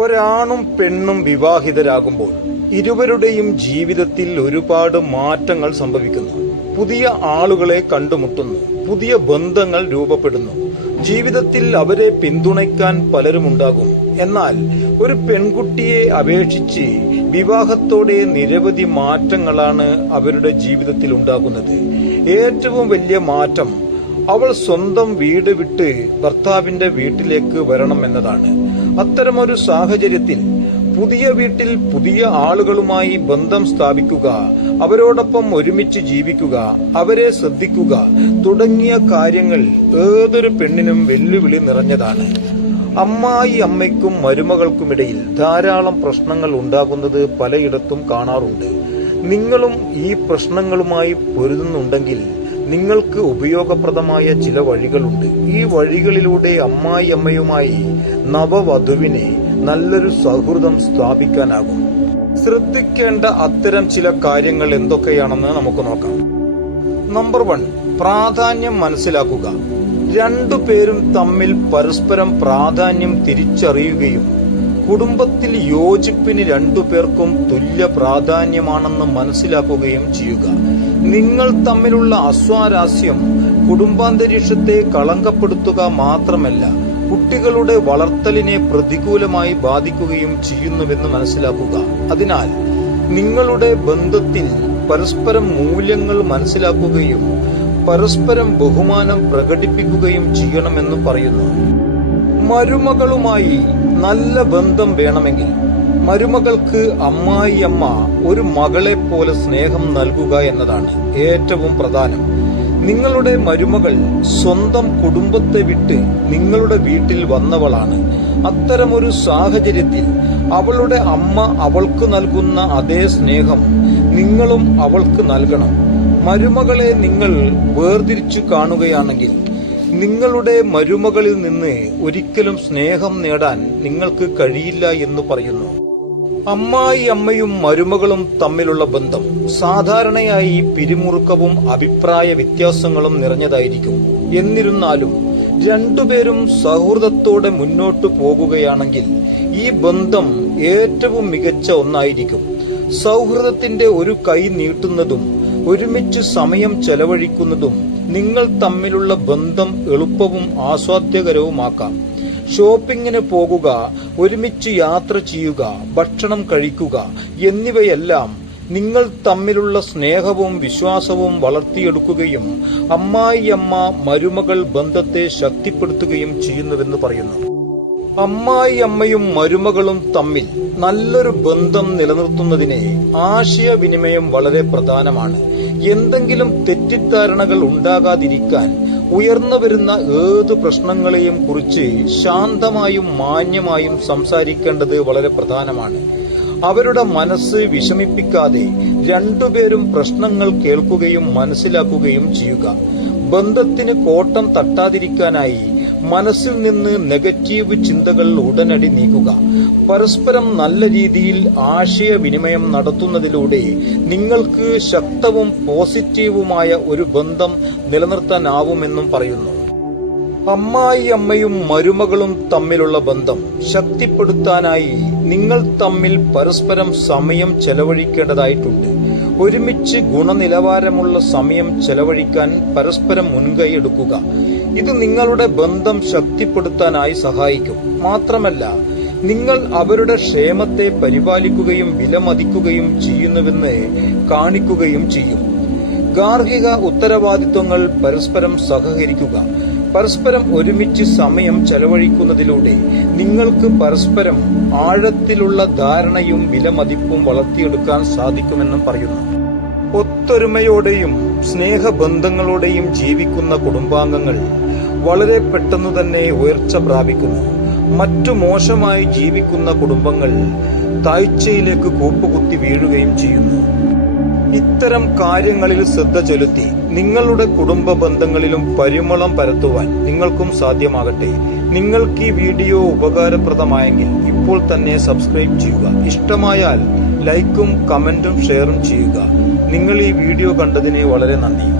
ഒരാണും പെണ്ണും വിവാഹിതരാകുമ്പോൾ ഇരുവരുടെയും ജീവിതത്തിൽ ഒരുപാട് മാറ്റങ്ങൾ സംഭവിക്കുന്നു. പുതിയ ആളുകളെ കണ്ടുമുട്ടുന്നു, പുതിയ ബന്ധങ്ങൾ രൂപപ്പെടുന്നു. ജീവിതത്തിൽ അവരെ പിന്തുണയ്ക്കാൻ പലരുമുണ്ടാകും. എന്നാൽ ഒരു പെൺകുട്ടിയെ അപേക്ഷിച്ച് വിവാഹത്തോടെ നിരവധി മാറ്റങ്ങളാണ് അവരുടെ ജീവിതത്തിൽ ഉണ്ടാകുന്നത്. ഏറ്റവും വലിയ മാറ്റം അവൾ സ്വന്തം വീട് വിട്ട് ഭർത്താവിന്റെ വീട്ടിലേക്ക് വരണം എന്നതാണ്. അത്തരമൊരു സാഹചര്യത്തിൽ പുതിയ വീട്ടിൽ പുതിയ ആളുകളുമായി ബന്ധം സ്ഥാപിക്കുക, അവരോടൊപ്പം ഒരുമിച്ച് ജീവിക്കുക, അവരെ ശ്രദ്ധിക്കുക തുടങ്ങിയ കാര്യങ്ങൾ ഏതൊരു പെണ്ണിനും വെല്ലുവിളി നിറഞ്ഞതാണ്. അമ്മയ്ക്കും മരുമകൾക്കുമിടയിൽ ധാരാളം പ്രശ്നങ്ങൾ ഉണ്ടാകുന്നത് പലയിടത്തും കാണാറുണ്ട്. നിങ്ങളും ഈ പ്രശ്നങ്ങളുമായി പൊരുതുന്നുണ്ടെങ്കിൽ നിങ്ങൾക്ക് ഉപയോഗപ്രദമായ ചില വഴികളുണ്ട്. ഈ വഴികളിലൂടെ അമ്മയുമായി നവവധുവിനെ നല്ലൊരു സൗഹൃദം സ്ഥാപിക്കാനാകും. ശ്രദ്ധിക്കേണ്ട അത്തരം ചില കാര്യങ്ങൾ എന്തൊക്കെയാണെന്ന് നമുക്ക് നോക്കാം. നമ്പർ 1, പ്രാധാന്യം മനസ്സിലാക്കുക. രണ്ടുപേരും തമ്മിൽ പരസ്പരം പ്രാധാന്യം തിരിച്ചറിയുകയും കുടുംബത്തിൽ യോജിപ്പിന് രണ്ടുപേർക്കും തുല്യ പ്രാധാന്യമാണെന്ന് മനസ്സിലാക്കുകയും ചെയ്യുക. നിങ്ങൾ തമ്മിലുള്ള അസ്വാരസ്യം കുടുംബാന്തരീക്ഷത്തെ കളങ്കപ്പെടുത്തുക മാത്രമല്ല, കുട്ടികളുടെ വളർത്തലിനെ പ്രതികൂലമായി ബാധിക്കുകയും ചെയ്യുന്നുവെന്ന് മനസ്സിലാക്കുക. അതിനാൽ നിങ്ങളുടെ ബന്ധത്തിൽ പരസ്പരം മൂല്യങ്ങൾ മനസ്സിലാക്കുകയും പരസ്പരം ബഹുമാനം പ്രകടിപ്പിക്കുകയും ചെയ്യണമെന്ന് പറയുന്നു. മരുമകളുമായി നല്ല ബന്ധം വേണമെങ്കിൽ മരുമകൾക്ക് അമ്മായിയമ്മ ഒരു മകളെ പോലെ സ്നേഹം നൽകുക എന്നതാണ് ഏറ്റവും പ്രധാനം. നിങ്ങളുടെ മരുമകൾ സ്വന്തം കുടുംബത്തെ വിട്ട് നിങ്ങളുടെ വീട്ടിൽ വന്നവളാണ്. അത്തരമൊരു സാഹചര്യത്തിൽ അവളുടെ അമ്മ അവൾക്ക് നൽകുന്ന അതേ സ്നേഹം നിങ്ങളും അവൾക്ക് നൽകണം. മരുമകളെ നിങ്ങൾ വേർതിരിച്ചു കാണുകയാണെങ്കിൽ നിങ്ങളുടെ മരുമകളിൽ നിന്ന് ഒരിക്കലും സ്നേഹം നേടാൻ നിങ്ങൾക്ക് കഴിയില്ല എന്ന് പറയുന്നു. അമ്മയും മരുമകളും തമ്മിലുള്ള ബന്ധം സാധാരണയായി പിരിമുറുക്കവും അഭിപ്രായ വ്യത്യാസങ്ങളും നിറഞ്ഞതായിരിക്കും. എന്നിരുന്നാലും രണ്ടുപേരും സൗഹൃദത്തോടെ മുന്നോട്ടു പോകുകയാണെങ്കിൽ ഈ ബന്ധം ഏറ്റവും മികച്ച ഒന്നായിരിക്കും. സൗഹൃദത്തിന്റെ ഒരു കൈ നീട്ടുന്നതും ഒരുമിച്ച് സമയം ചെലവഴിക്കുന്നതും നിങ്ങൾ തമ്മിലുള്ള ബന്ധം എളുപ്പവും ആസ്വാദ്യകരവുമാക്കാം. ഷോപ്പിങ്ങിന് പോകുക, ഒരുമിച്ച് യാത്ര ചെയ്യുക, ഭക്ഷണം കഴിക്കുക എന്നിവയെല്ലാം നിങ്ങൾ തമ്മിലുള്ള സ്നേഹവും വിശ്വാസവും വളർത്തിയെടുക്കുകയും അമ്മായിയമ്മ മരുമകൾ ബന്ധത്തെ ശക്തിപ്പെടുത്തുകയും ചെയ്യുന്നുവെന്ന് പറയുന്നു. അമ്മായിയമ്മയും മരുമകളും തമ്മിൽ നല്ലൊരു ബന്ധം നിലനിർത്തുന്നതിന് ആശയവിനിമയം വളരെ പ്രധാനമാണ്. എന്തെങ്കിലും തെറ്റിദ്ധാരണകൾ ഉണ്ടാകാതിരിക്കാൻ ഉയർന്നു വരുന്ന ഏതു പ്രശ്നങ്ങളെയും കുറിച്ച് ശാന്തമായും മാന്യമായും സംസാരിക്കേണ്ടത് വളരെ പ്രധാനമാണ്. അവരുടെ മനസ്സ് വിഷമിപ്പിക്കാതെ രണ്ടുപേരും പ്രശ്നങ്ങൾ കേൾക്കുകയും മനസ്സിലാക്കുകയും ചെയ്യുക. ബന്ധത്തിന് കോട്ടം തട്ടാതിരിക്കാനായി മനസ്സിൽ നിന്ന് നെഗറ്റീവ് ചിന്തകൾ ഉടനടി നീക്കുക. പരസ്പരം നല്ല രീതിയിൽ ആശയവിനിമയം നടത്തുന്നതിലൂടെ നിങ്ങൾക്ക് ശക്തവും പോസിറ്റീവുമായ ഒരു ബന്ധം നിലനിർത്താനാവുമെന്നും പറയുന്നു. അമ്മായിയമ്മയും മരുമകളും തമ്മിലുള്ള ബന്ധം ശക്തിപ്പെടുത്താനായി നിങ്ങൾ തമ്മിൽ പരസ്പരം സമയം ചെലവഴിക്കേണ്ടതായിട്ടുണ്ട്. ഒരുമിച്ച് ഗുണനിലവാരമുള്ള സമയം ചെലവഴിക്കാൻ പരസ്പരം മുൻകൈ എടുക്കുക. ഇത് നിങ്ങളുടെ ബന്ധം ശക്തിപ്പെടുത്താനായി സഹായിക്കും. മാത്രമല്ല, നിങ്ങൾ അവരുടെ ക്ഷേമത്തെ പരിപാലിക്കുകയും വിലമതിക്കുകയും ചെയ്യുന്നുവെന്ന് കാണിക്കുകയും ചെയ്യും. ഗാർഹിക ഉത്തരവാദിത്വങ്ങൾ പരസ്പരം സഹകരിക്കുക. പരസ്പരം ഒരുമിച്ച് സമയം ചെലവഴിക്കുന്നതിലൂടെ നിങ്ങൾക്ക് പരസ്പരം ആഴത്തിലുള്ള ധാരണയും വിലമതിപ്പും വളർത്തിയെടുക്കാൻ സാധിക്കുമെന്നും പറയുന്നു. ഒത്തൊരുമയോടെയും സ്നേഹബന്ധങ്ങളോടെയും ജീവിക്കുന്ന കുടുംബാംഗങ്ങൾ വളരെ പെട്ടെന്ന് തന്നെ ഉയർച്ച പ്രാപിക്കുന്നു. മറ്റു മോശമായി ജീവിക്കുന്ന കുടുംബങ്ങൾ താഴ്ചയിലേക്ക് കൂപ്പുകുത്തി വീഴുകയും ചെയ്യുന്നു. ഇത്തരം കാര്യങ്ങളിൽ ശ്രദ്ധ ചെലുത്തി നിങ്ങളുടെ കുടുംബ ബന്ധങ്ങളിലും പരിമളം പരത്തുവാൻ നിങ്ങൾക്കും സാധ്യമാകട്ടെ. നിങ്ങൾക്ക് ഈ വീഡിയോ ഉപകാരപ്രദമായെങ്കിൽ ഇപ്പോൾ തന്നെ സബ്സ്ക്രൈബ് ചെയ്യുക. ഇഷ്ടമായാൽ ലൈക്കും കമന്റും ഷെയറും ചെയ്യുക. നിങ്ങൾ ഈ വീഡിയോ കണ്ടതിന് വളരെ നന്ദി.